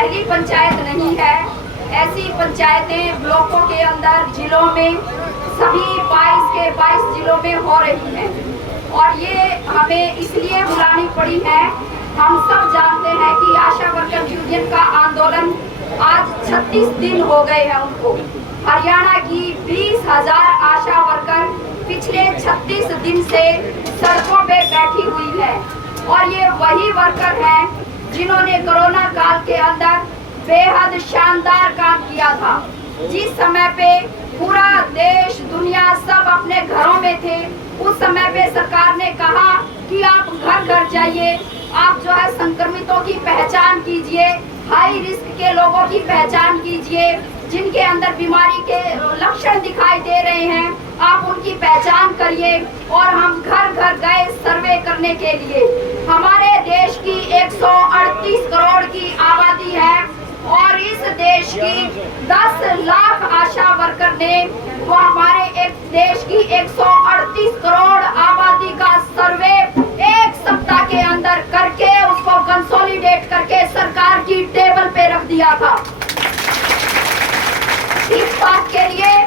पहली पंचायत नहीं है। ऐसी पंचायतें ब्लॉकों के अंदर जिलों में सभी 22 के 22 जिलों में हो रही हैं और ये हमें इसलिए बुलानी पड़ी है। हम सब जानते हैं कि आशा वर्कर यूनियन का आंदोलन आज 36 दिन हो गए हैं उनको। हरियाणा की 20,000 आशा वर्कर पिछले 36 दिन से सड़कों पे बैठी हुई है और ये वही वर्कर हैं जिन्होंने कोरोना काल के अंदर बेहद शानदार काम किया था। जिस समय पे पूरा देश दुनिया सब अपने घरों में थे, उस समय पे सरकार ने कहा कि आप घर घर जाइए, आप जो है संक्रमितों की पहचान कीजिए, हाई रिस्क के लोगों की पहचान कीजिए, जिनके अंदर बीमारी के लक्षण दिखाई दे रहे हैं, आप उनकी पहचान करिए। और हम घर घर गए सर्वे करने के लिए। हमारे देश की 138 करोड़ की आबादी है और इस देश की 10 लाख आशा वर्कर ने वो हमारे एक देश की 138 करोड़ आबादी का सर्वे एक सप्ताह के अंदर करके उसको कंसोलिडेट करके सरकार की टेबल पे रख दिया था। इस बात के लिए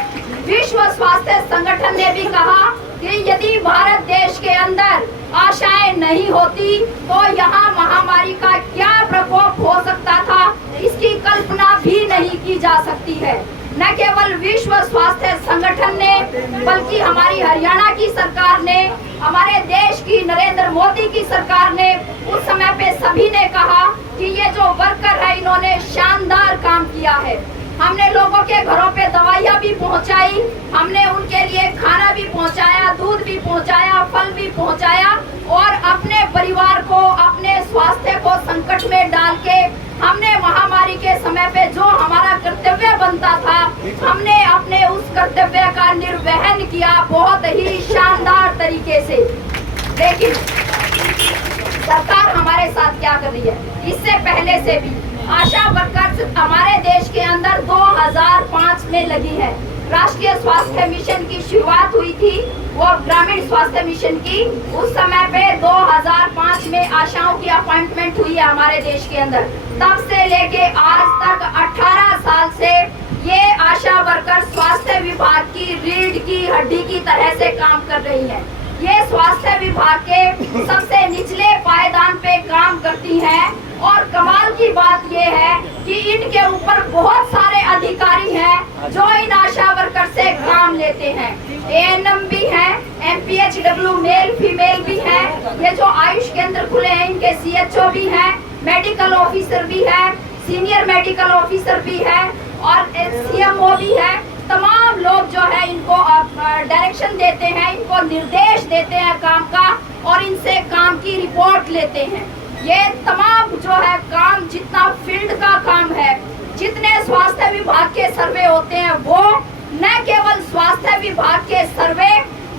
विश्व स्वास्थ्य संगठन ने भी कहा कि यदि भारत देश के अंदर आशाएं नहीं होती तो यहाँ महामारी का क्या प्रकोप हो सकता था, इसकी कल्पना भी नहीं की जा सकती है। न केवल विश्व स्वास्थ्य संगठन ने बल्कि हमारी हरियाणा की सरकार ने, हमारे देश की नरेंद्र मोदी की सरकार ने उस समय पे सभी ने कहा कि ये जो वर्कर है इन्होंने शानदार काम किया है। हमने लोगों के घरों पे दवाइयाँ भी पहुंचाई, हमने उनके लिए खाना भी पहुंचाया, दूध भी पहुंचाया, फल भी पहुंचाया और अपने परिवार को, अपने स्वास्थ्य को संकट में डाल के हमने महामारी के समय पे जो हमारा कर्तव्य बनता था, हमने अपने उस कर्तव्य का निर्वहन किया बहुत ही शानदार तरीके से। लेकिन सरकार हमारे साथ क्या कर रही है? इससे पहले से भी आशा वर्कर्स हमारे देश के अंदर 2005 में लगी है। राष्ट्रीय स्वास्थ्य मिशन की शुरुआत हुई थी, वो ग्रामीण स्वास्थ्य मिशन की। उस समय पे 2005 में आशाओं की अपॉइंटमेंट हुई है हमारे देश के अंदर। तब से लेके आज तक 18 साल से ये आशा वर्कर स्वास्थ्य विभाग की रीढ़ की हड्डी की तरह से काम कर रही है। ये स्वास्थ्य विभाग के सबसे निचले पायदान पे काम करती हैं और कमाल की बात ये है कि इनके ऊपर बहुत सारे अधिकारी हैं जो इन आशा वर्कर से काम लेते हैं। एएनएम भी हैं, एमपीएचडब्ल्यू मेल फीमेल भी हैं, ये जो आयुष केंद्र खुले हैं इनके सीएचओ भी हैं, मेडिकल ऑफिसर भी है, सीनियर मेडिकल ऑफिसर भी है और सीएमओ भी है। तमाम लोग जो है इनको डायरेक्शन देते हैं, इनको निर्देश देते हैं काम का और इनसे काम की रिपोर्ट लेते हैं। ये तमाम जो है काम, जितना फील्ड का काम है, जितने स्वास्थ्य विभाग के सर्वे होते हैं, वो न केवल स्वास्थ्य विभाग के सर्वे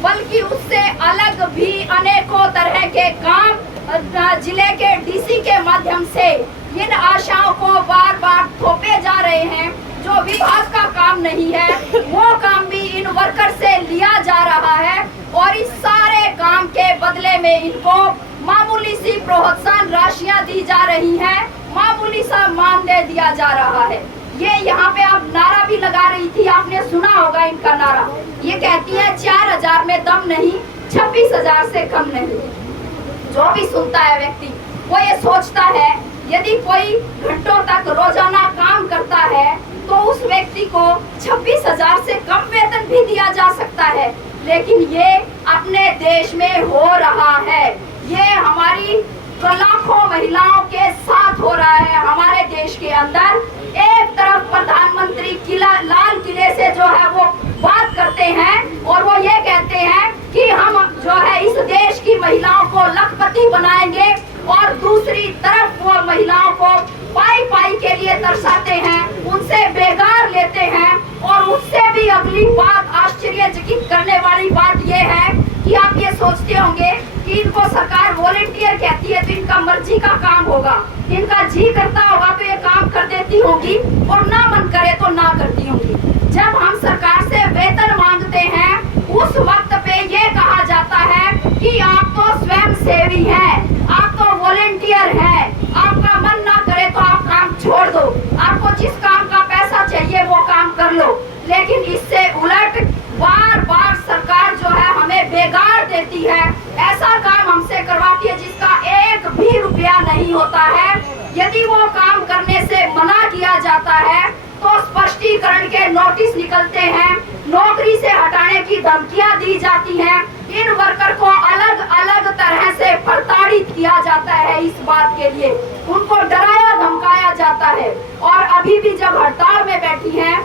बल्कि उससे अलग भी अनेकों तरह के काम जिले के डीसी के माध्यम से इन आशाओं को बार बार थोपे जा रहे हैं। जो विभाग का काम नहीं है वो काम भी इन वर्कर से लिया जा रहा है और इस सारे काम के बदले में इनको मामूली सी प्रोत्साहन राशियां दी जा रही हैं, मामूली सा मानदेय दिया जा रहा है। ये यहाँ पे आप नारा भी लगा रही थी, आपने सुना होगा इनका नारा। ये कहती है 4,000 में दम नहीं, 26,000 से कम नहीं। जो भी सुनता है व्यक्ति वो ये सोचता है यदि कोई घंटों तक रोजाना काम करता है तो उस व्यक्ति को 26,000 से कम वेतन भी दिया जा सकता है। लेकिन ये अपने देश में हो रहा है, ये हमारी लाखों महिलाओं के साथ हो रहा है। हमारे देश के अंदर एक तरफ प्रधानमंत्री लाल किले से जो है वो बात करते हैं और वो ये कहते हैं कि हम जो है इस देश की महिलाओं को लखपति बनाएंगे और दूसरी तरफ वो महिलाओं को पाई पाई के लिए तरसाते हैं, उनसे बेगार लेते हैं। और उससे भी अगली बात, आश्चर्यचकित करने वाली बात ये है कि आप ये सोचते होंगे कि इनको सरकार वॉलंटियर कहती है तो इनका मर्जी का काम होगा, इनका जी करता होगा तो ये काम कर देती होंगी और ना मन करे तो ना करती होंगी। जब हम सरकार से वेतन मांगते हैं उस वक्त पे ये कहा जाता है कि आप तो स्वयं सेवी हैं, आप तो वॉलंटियर हैं, आपका मन ना करे तो आप काम छोड़ दो। यदि वो काम करने से मना किया जाता है तो स्पष्टीकरण के नोटिस निकलते हैं, नौकरी से हटाने की धमकियां दी जाती हैं, इन वर्कर को अलग अलग तरह से प्रताड़ित किया जाता है। इस बात के लिए उनको डराया धमकाया जाता है। और अभी भी जब हड़ताल में बैठी हैं,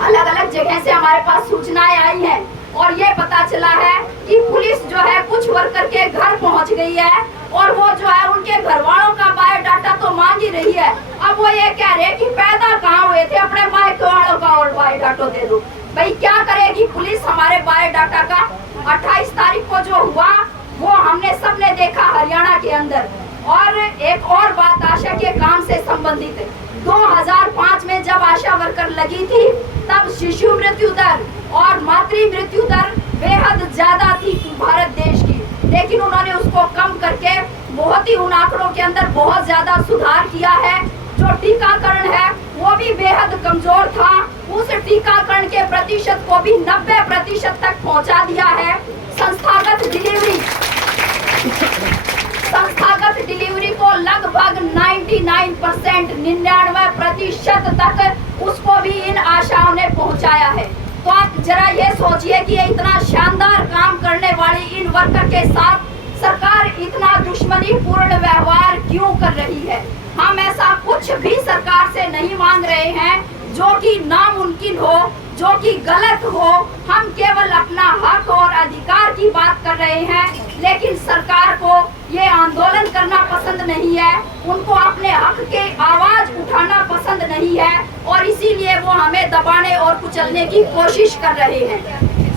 अलग अलग जगह से हमारे पास सूचनाएं आई हैं और ये पता चला है कि पुलिस जो है कुछ वर्कर के घर पहुंच गई है और वो जो है उनके घर वालों का बायोडाटा तो मांग ही रही है। अब वो ये कह रहे हैं कि पैदा कहाँ हुए थे, अपने मायके वालों का और बायोडाटा दे दो। भाई क्या करेगी पुलिस हमारे बायोडाटा का? 28 तारीख को जो हुआ वो हमने सबने देखा हरियाणा के अंदर। और एक और बात आशा के काम से संबंधित है, 2005 में जब आशा वर्कर लगी थी तब शिशु मृत्यु दर और मातृ मृत्यु दर बेहद ज्यादा थी भारत देश की, लेकिन उन्होंने उसको कम करके बहुत ही उन आंकड़ों के अंदर बहुत ज्यादा सुधार किया है। जो टीकाकरण है वो भी बेहद कमजोर था, उस टीकाकरण के प्रतिशत को भी 90% तक पहुंचा दिया है। संस्थागत डिलीवरी को लगभग 99% तक उसको भी इन आशाओं ने पहुंचाया है। तो आप जरा ये सोचिए कि इतना शानदार काम करने वाली इन वर्कर के साथ सरकार इतना दुश्मनी पूर्ण व्यवहार क्यों कर रही है? हम ऐसा कुछ भी सरकार से नहीं मांग रहे हैं जो कि नामुमकिन हो, जो कि गलत हो। हम केवल अपना हक और अधिकार की बात कर रहे हैं, लेकिन सरकार को ये आंदोलन करना पसंद नहीं है, उनको अपने हक के आवाज उठाना पसंद नहीं है और इसीलिए वो हमें दबाने और कुचलने की कोशिश कर रहे हैं।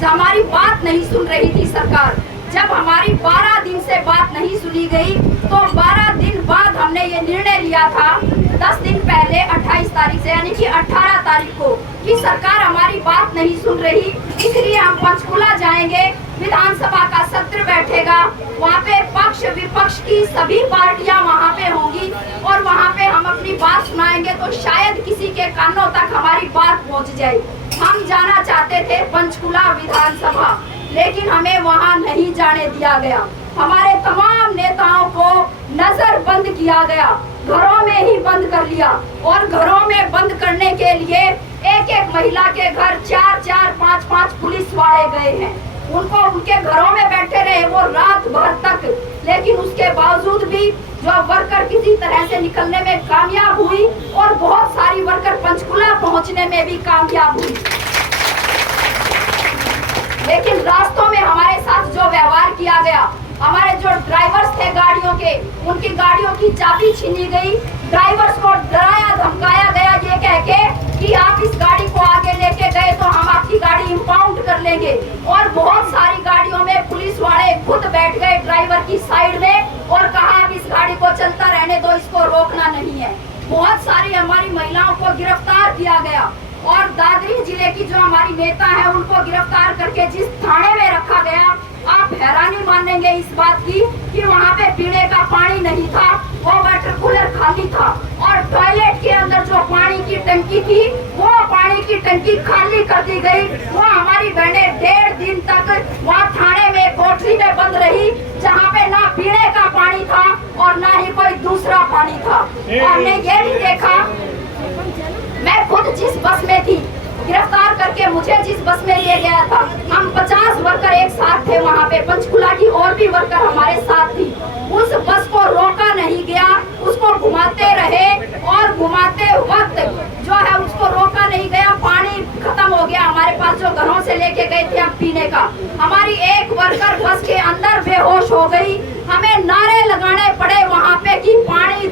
हमारी बात नहीं सुन रही थी सरकार। जब हमारी 12 दिन से बात नहीं सुनी गई तो 12 दिन बाद हमने ये निर्णय लिया था, 10 दिन पहले 28 तारीख से यानी कि 18 तारीख को, कि सरकार हमारी बात नहीं सुन रही, इसलिए हम पंचकुला जाएंगे, विधानसभा का सत्र बैठेगा, वहाँ पे पक्ष विपक्ष की सभी पार्टियां वहाँ पे होंगी और वहाँ पे हम अपनी बात सुनाएंगे तो शायद किसी के कानों तक हमारी बात पहुँच जाए। हम जाना चाहते थे पंचकुला विधानसभा, लेकिन हमें वहाँ नहीं जाने दिया गया। हमारे तमाम नेताओं को नजरबंद किया गया, घरों में ही बंद कर लिया और घरों में बंद करने के लिए एक एक महिला के घर 4-4, 5-5 पुलिस वाले गए हैं। उनको उनके घरों में बैठे रहे वो रात भर तक, लेकिन उसके बावजूद भी जो वर्कर किसी तरह से निकलने में कामयाब हुई और बहुत सारी वर्कर पंचकुला पहुंचने में भी कामयाब हुई। लेकिन रास्तों में हमारे साथ जो व्यवहार किया गया, हमारे जो ड्राइवर्स थे गाड़ियों के, उनकी गाड़ियों की चाबी छीनी गई, ड्राइवर्स को डराया धमकाया गया ये कह के कि आप इस गाड़ी को आगे लेके गए तो हम आपकी गाड़ी इंपाउंड कर लेंगे। और बहुत सारी गाड़ियों में पुलिस वाले खुद बैठ गए ड्राइवर की साइड में और कहा अब इस गाड़ी को चलता रहने दो, इसको रोकना नहीं है। बहुत सारी हमारी महिलाओं को गिरफ्तार किया गया और दादरी जिले की जो हमारी नेता है उनको गिरफ्तार करके जिस थाने में रखा गया, आप हैरानी मानेंगे इस बात की कि वहाँ पे पीने का पानी नहीं था, वो वाटर कूलर खाली था और टॉयलेट के अंदर जो पानी की टंकी थी वो पानी की टंकी खाली कर दी गई। वो हमारी बहनें 1.5 दिन तक वहाँ थाने में कोठरी में बंद रही, जहाँ पे ना पीने का पानी था और ना ही कोई दूसरा पानी था। हमने ये भी देखा, मैं खुद जिस बस में थी, गिरफ्तार करके मुझे जिस बस में ले गया था, हम 50 वर्कर एक साथ थे वहाँ पे, पंचकुला की और भी वर्कर हमारे साथ थी। उस बस को रोका नहीं गया, उसको घुमाते रहे और घुमाते वक्त जो है उसको रोका नहीं गया। पानी खत्म हो गया हमारे पास जो घरों से लेके गए थे हम पीने का। हमारी एक वर्कर बस के अंदर बेहोश हो गई, हमें नारे लगाने पड़े वहाँ पे कि पानी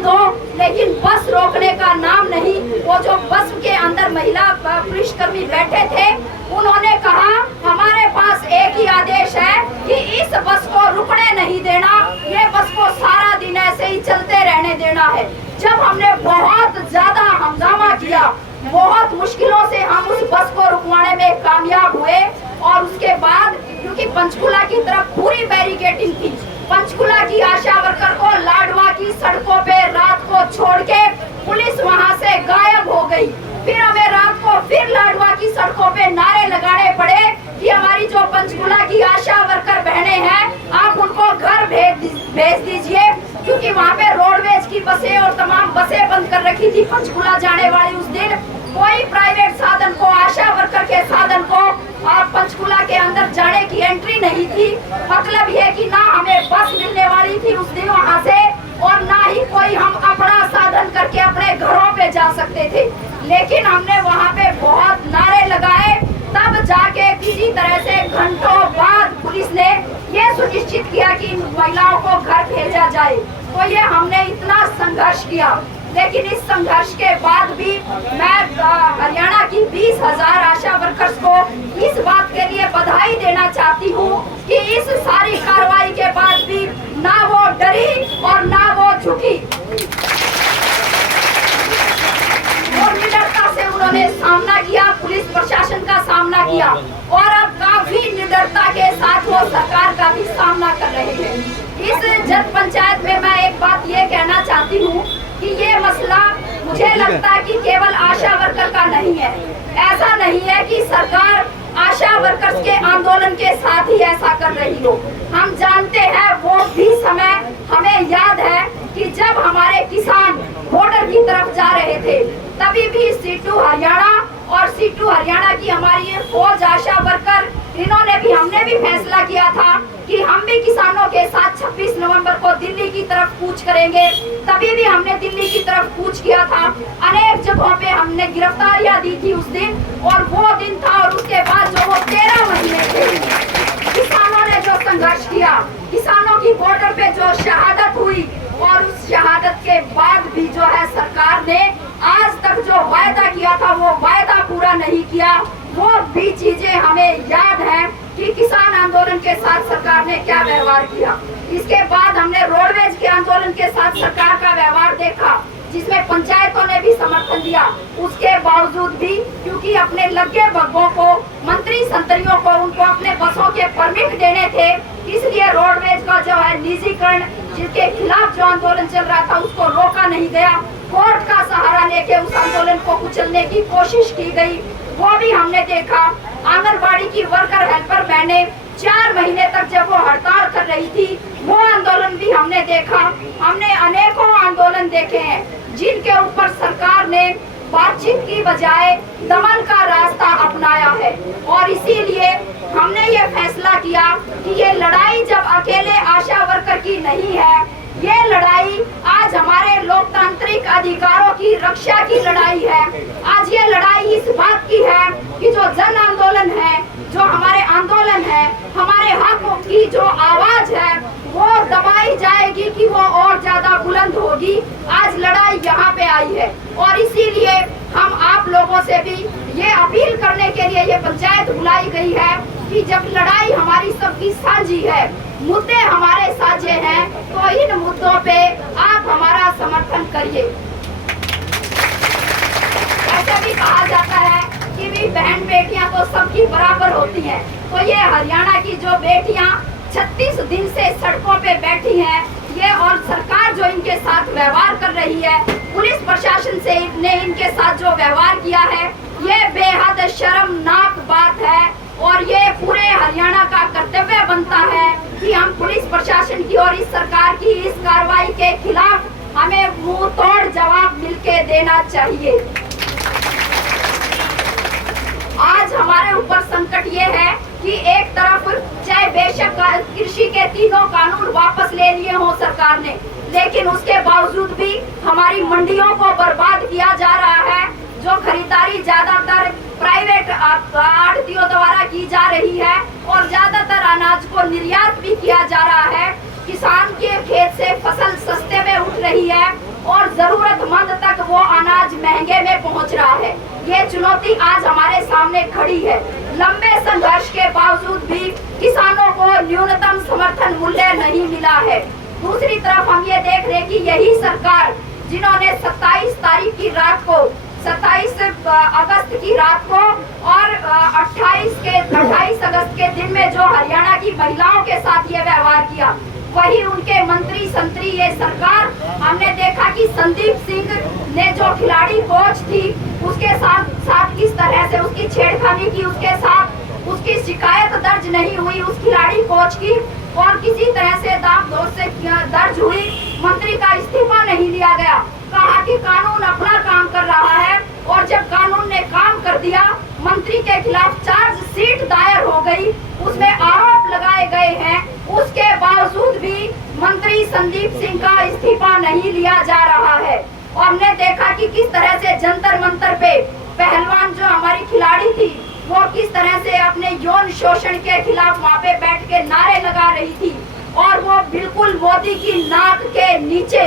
दो, लेकिन बस रोकने का नाम नहीं। वो जो बस के अंदर महिला पुलिसकर्मी बैठे थे उन्होंने कहा हमारे पास एक ही आदेश है कि इस बस को रुकने नहीं देना, ये बस को सारा दिन ऐसे ही चलते रहने देना है। जब हमने बहुत ज्यादा हंगामा किया, बहुत मुश्किलों से हम उस बस को रुकवाने में कामयाब हुए और उसके बाद क्योंकि पंचकुला की तरफ पूरी बैरिकेडिंग थी, पंचकुला की आशा वर्कर को लाडवा की सड़कों पे रात को छोड़ के पुलिस वहां से गायब हो गई। फिर हमें रात को फिर लाडवा की सड़कों पे नारे लगाने पड़े कि हमारी जो पंचकुला की आशा वर्कर बहनें हैं आप उनको घर भेज दीजिए, क्योंकि वहाँ पे रोडवेज की बसें कर रखी थी पंचकुला जाने वाली। उस दिन कोई प्राइवेट साधन को, आशा वर्कर के साधन को पंचकुला के अंदर जाने की एंट्री नहीं थी। मतलब ये कि ना हमें बस मिलने वाली थी उस दिन वहाँ से, और ना ही कोई हम अपना साधन करके अपने घरों पे जा सकते थे। लेकिन हमने वहाँ पे बहुत नारे लगाए, तब जाके किसी तरह से घंटों बाद पुलिस ने ये सुनिश्चित किया कि इन महिलाओं को घर भेजा जाए। तो ये हमने इतना संघर्ष किया, लेकिन इस संघर्ष के बाद भी मैं हरियाणा की 20,000 आशा वर्कर्स को इस बात के लिए बधाई देना चाहती हूँ कि इस सारी कार्रवाई के बाद भी ना वो डरी और ना वो झुकी, और निडरता से उन्होंने सामना किया, पुलिस प्रशासन का सामना किया, और अब काफी निडरता के साथ वो सरकार का भी सामना कर रहे हैं। इस जन पंचायत में मैं एक बात ये कहना चाहती हूँ कि ये मसला मुझे लगता है कि केवल आशा वर्कर का नहीं है। ऐसा नहीं है कि सरकार आशा वर्कर्स के आंदोलन के साथ ही ऐसा कर रही हो। हम जानते हैं, वो भी समय हमें याद है कि जब हमारे किसान बॉर्डर की तरफ जा रहे थे, तभी भी सीटू हरियाणा और सीटू हरियाणा की हमारी फौज आशा वर्कर, इन्होंने भी, हमने भी फैसला किया था कि हम भी किसानों के साथ 26 नवंबर को दिल्ली की तरफ कूच करेंगे। तभी भी हमने दिल्ली की तरफ कूच किया था। अनेक जगहों पे हमने गिरफ्तारियां दी थी उस दिन, और वो दिन था, और उसके बाद जो वो 13 महीने थे, किसानों ने जो संघर्ष किया, किसानों की बॉर्डर पे जो शहादत हुई, और उस शहादत के बाद भी जो है सरकार ने आज तक जो वायदा किया था वो वायदा पूरा नहीं किया। वो भी चीजें हमें याद है कि किसान आंदोलन के साथ सरकार ने क्या व्यवहार किया। इसके बाद हमने रोडवेज के आंदोलन के साथ सरकार का व्यवहार देखा, जिसमें पंचायतों ने भी समर्थन दिया। उसके बावजूद भी, क्योंकि अपने लगे भगों को, मंत्री संतरियों को, उनको अपने बसों के परमिट देने थे, इसलिए रोडवेज का जो है निजीकरण, जिसके खिलाफ जो आंदोलन चल रहा था, उसको रोका नहीं गया। कोर्ट का सहारा लेके उस आंदोलन को कुचलने की कोशिश की गई, वो भी हमने देखा। आंगनबाड़ी की वर्कर हेल्पर बहनें 4 महीने तक जब वो हड़ताल कर रही थी, वो आंदोलन भी हमने देखा। हमने अनेकों आंदोलन देखे हैं जिनके ऊपर सरकार ने बातचीत की बजाय दमन का रास्ता अपनाया है, और इसीलिए हमने ये फैसला किया कि ये लड़ाई जब अकेले आशा वर्कर की नहीं है, ये लड़ाई आज हमारे लोकतांत्रिक अधिकारों की रक्षा की लड़ाई है। आज ये लड़ाई इस बात की है कि जो जन आंदोलन है, जो हमारे आंदोलन है, हमारे हकों की जो आवाज है, वो दबाई जाएगी कि वो और ज्यादा बुलंद होगी। आज लड़ाई यहाँ पे आई है, और इसीलिए हम आप लोगों से भी ये अपील करने के लिए ये पंचायत बुलाई गई है कि जब लड़ाई हमारी सबकी साझी है, मुद्दे हमारे साझे हैं, तो इन मुद्दों पे आप हमारा समर्थन करिए। ऐसा भी कहा जाता है कि भी बहन बेटियां तो सबकी बराबर होती हैं। तो ये हरियाणा की जो बेटियां 36 दिन से सड़कों पे बैठी हैं, ये और सरकार जो इनके साथ व्यवहार कर रही है, पुलिस प्रशासन से ने इनके साथ जो व्यवहार किया है, ये बेहद शर्मनाक बात है। और ये पूरे हरियाणा का कर्तव्य बनता है कि हम पुलिस प्रशासन की और इस सरकार की इस कार्रवाई के खिलाफ हमें मुंह तोड़ जवाब मिलके देना चाहिए। आज हमारे ऊपर संकट ये है कि एक तरफ चाहे बेशक कृषि के तीनों कानून वापस ले लिए हों सरकार ने, लेकिन उसके बावजूद भी हमारी मंडियों को बर्बाद किया जा रहा है। जो खरीदारी ज्यादातर प्राइवेट आढ़तियों द्वारा की जा रही है, और ज्यादातर अनाज को निर्यात भी किया जा रहा है। किसान के खेत से फसल सस्ते में उठ रही है, और जरूरतमंद तक वो अनाज महंगे में पहुंच रहा है। ये चुनौती आज हमारे सामने खड़ी है। लंबे संघर्ष के बावजूद भी किसानों को न्यूनतम समर्थन मूल्य नहीं मिला है। दूसरी तरफ हम ये देख रहे कि यही सरकार, जिन्होंने 27 तारीख की रात को, 27 अगस्त की रात को और 28 अगस्त के दिन में जो हरियाणा की महिलाओं के साथ ये व्यवहार किया, वही उनके मंत्री संतरी ये सरकार, हमने देखा कि संदीप सिंह ने जो खिलाड़ी कोच थी उसके साथ किस तरह से उसकी छेड़खानी की, उसके साथ उसकी शिकायत दर्ज नहीं हुई उस खिलाड़ी कोच की, और किसी तरह से दाम दोष से दर्ज हुई, मंत्री का इस्तीफा नहीं लिया गया। कहा कि कानून अपना काम कर रहा है, और जब कानून ने काम कर दिया, मंत्री के खिलाफ चार्जशीट दायर हो गई, उसमें आरोप लगाए गए हैं, उसके बावजूद भी मंत्री संदीप सिंह का इस्तीफा नहीं लिया जा रहा है। और हमने देखा कि किस तरह से जंतर मंतर पे पहलवान जो हमारी खिलाड़ी थी, वो किस तरह से अपने यौन शोषण के खिलाफ वहाँ पे बैठ के नारे लगा रही थी, और वो बिल्कुल मोदी की नाक के नीचे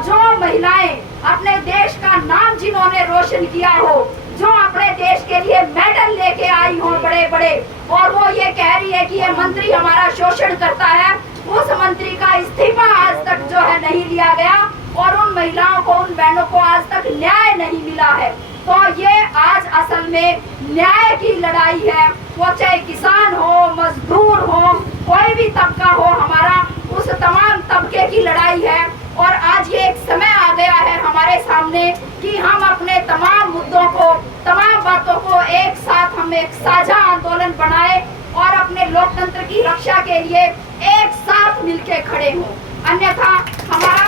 जो महिलाएं अपने देश का नाम जिन्होंने रोशन किया हो, जो अपने देश के लिए मेडल लेके आई हो बड़े बड़े, और वो ये कह रही है कि ये मंत्री हमारा शोषण करता है, उस मंत्री का इस्तीफा आज तक जो है नहीं लिया गया, और उन महिलाओं को, उन बहनों को आज तक न्याय नहीं मिला है। तो ये आज असल में न्याय की लड़ाई है, वो चाहे किसान हो, मजदूर हो, कोई भी तबका हो, हमारा उस तमाम तबके की लड़ाई है। और आज ये एक समय आ गया है हमारे सामने कि हम अपने तमाम मुद्दों को, तमाम बातों को एक साथ हम एक साझा आंदोलन बनाए और अपने लोकतंत्र की रक्षा के लिए एक साथ मिलके खड़े हों, अन्यथा हमारा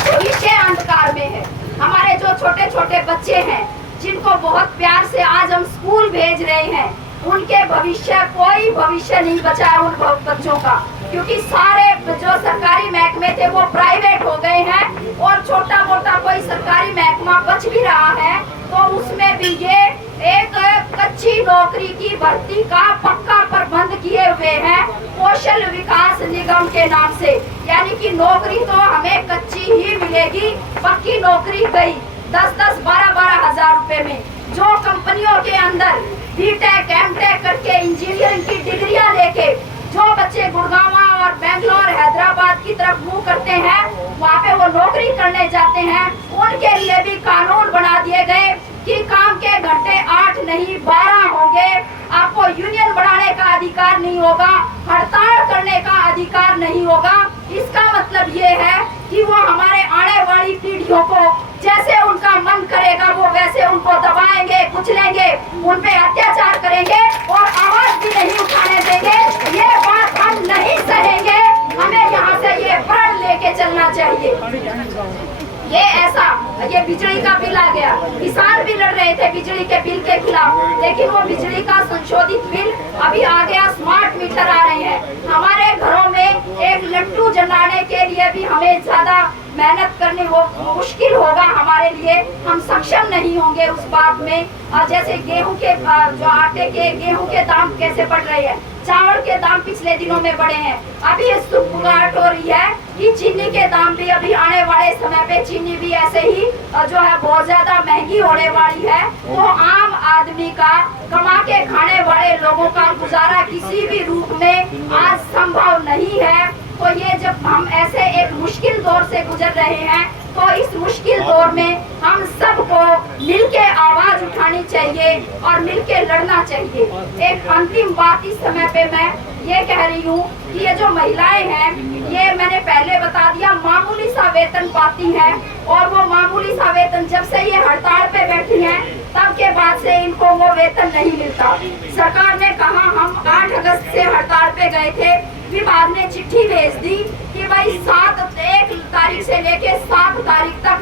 भविष्य अंधकार में है। हमारे जो छोटे छोटे बच्चे हैं, जिनको बहुत प्यार से आज हम स्कूल भेज रहे हैं, उनके भविष्य, कोई भविष्य नहीं बचा है उन बच्चों का, क्योंकि सारे जो सरकारी महकमे थे वो प्राइवेट हो गए हैं, और छोटा मोटा कोई सरकारी महकमा बच भी रहा है तो उसमें भी ये एक कच्ची नौकरी की भर्ती का पक्का प्रबंध किए हुए हैं कौशल विकास निगम के नाम से। यानी कि नौकरी तो हमें कच्ची ही मिलेगी, पक्की नौकरी गई 10-10, 12-12 हजार रुपए में। जो कंपनियों के अंदर बीटेक, एमटेक करके इंजीनियरिंग की डिग्रियां लेके जो बच्चे गुड़गांव और बेंगलोर, हैदराबाद की तरफ मुंह करते हैं, वहाँ पे वो नौकरी करने जाते हैं, उनके लिए भी कानून बना दिए गए कि काम के घंटे 8 नहीं 12 होंगे, आपको यूनियन बढ़ाने का अधिकार नहीं होगा, हड़ताल करने का अधिकार नहीं होगा। इसका मतलब ये है कि वो हमारे आने वाली पीढ़ियों को जैसे उनका मन करेगा वो वैसे उनको दबाएंगे, कुचलेंगे, उन पे अत्याचार करेंगे और आवाज भी नहीं उठाने देंगे। ये बात हम नहीं सहेंगे, हमें यहाँ से ये प्रण लेके चलना चाहिए। ये ऐसा, ये बिजली का बिल आ गया, किसान भी लड़ रहे थे बिजली के बिल के खिलाफ, लेकिन वो बिजली का संशोधित बिल अभी आ गया, स्मार्ट मीटर आ रहे हैं। हमारे घरों में एक लट्टू जलाने के लिए भी हमें ज्यादा मेहनत करनी हो, मुश्किल होगा हमारे लिए, हम सक्षम नहीं होंगे उस बात में। जैसे गेहूं के जो आटे के, गेहूं के दाम कैसे बढ़ रहे हैं, चावल के दाम पिछले दिनों में बढ़े हैं, अभी सुगबुगाहट हो रही है कि चीनी के दाम भी अभी आने वाले समय पे चीनी भी ऐसे ही जो है बहुत ज्यादा महंगी होने वाली है। तो आम आदमी का, कमा के खाने वाले लोगों का गुजारा किसी भी रूप में आज संभव नहीं है। तो ये जब हम ऐसे एक मुश्किल दौर से गुजर रहे हैं, तो इस मुश्किल दौर में हम सबको मिलके आवाज उठानी चाहिए और मिलके लड़ना चाहिए। एक अंतिम बात इस समय पे मैं ये कह रही हूँ कि ये जो महिलाएं हैं, ये मैंने पहले बता दिया, मामूली सा वेतन पाती हैं, और वो मामूली सा वेतन जब से ये हड़ताल पे बैठी हैं तब के बाद से इनको वो वेतन नहीं मिलता। सरकार ने कहा, हम 8 अगस्त से हड़ताल पे गए थे, विभाग ने चिट्ठी भेज दी कि भाई 1 तारीख से लेके 7 तारीख तक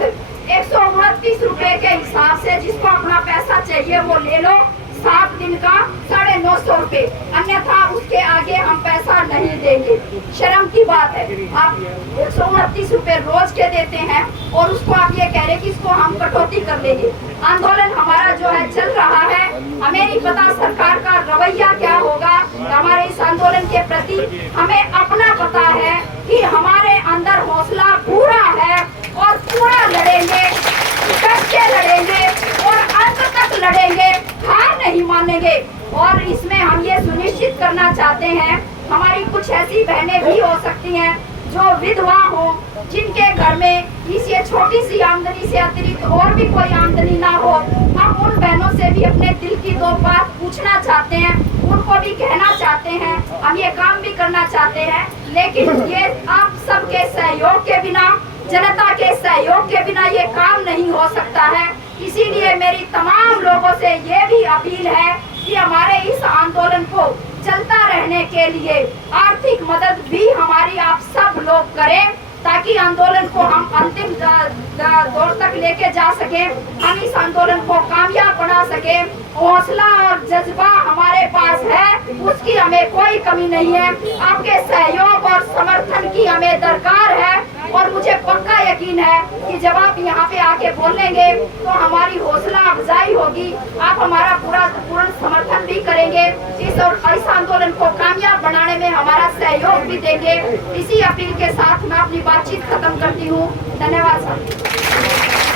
129 रुपए के हिसाब से जिसको अपना पैसा चाहिए वो ले लो, 7 दिन का 950 रुपए, अन्यथा उसके आगे हम पैसा नहीं देंगे। शर्म की बात है, आप 129 रुपए रोज के देते हैं और उसको आप ये कह रहे कि इसको हम कटौती कर लेंगे। आंदोलन हमारा जो है चल रहा है, हमें नहीं पता सरकार का रवैया क्या होगा हमारे इस आंदोलन के प्रति। हमें अपना पता है कि हमारे अंदर हौसला पूरा है और पूरा लड़ेंगे, डट के लड़ेंगे और अंत तक लड़ेंगे, हार नहीं मानेंगे। और इसमें हम ये सुनिश्चित करना चाहते हैं, हमारी कुछ ऐसी बहनें भी हो सकती हैं जो विधवा हो, जिनके घर में इस ये छोटी सी आमदनी से अतिरिक्त और भी कोई आमदनी ना हो। हम उन बहनों से भी अपने दिल की 2 बात पूछना चाहते हैं, उनको भी कहना चाहते हैं, हम ये काम भी करना चाहते हैं, लेकिन ये आप सबके सहयोग के बिना, जनता के सहयोग के बिना ये काम नहीं हो सकता है। इसीलिए मेरी तमाम लोगों से ये भी अपील है कि हमारे इस आंदोलन को चलता रहने के लिए आर्थिक मदद भी हमारी आप सब लोग करें, ताकि आंदोलन को हम अंतिम दौर तक लेके जा सके, हम इस आंदोलन को कामयाब बना सके। हौसला और जज्बा हमारे पास है, उसकी हमें कोई कमी नहीं है। आपके सहयोग और समर्थन की हमें दरकार है और मुझे पक्का यकीन है कि जब आप यहाँ पे आके बोलेंगे तो हमारी हौसला अफजाई होगी, आप हमारा पूर्ण समर्थन भी करेंगे, इस आंदोलन को कामयाब बनाने में हमारा सहयोग भी देंगे। इसी अपील के साथ मैं अपनी बातचीत खत्म करती हूँ। धन्यवाद सर।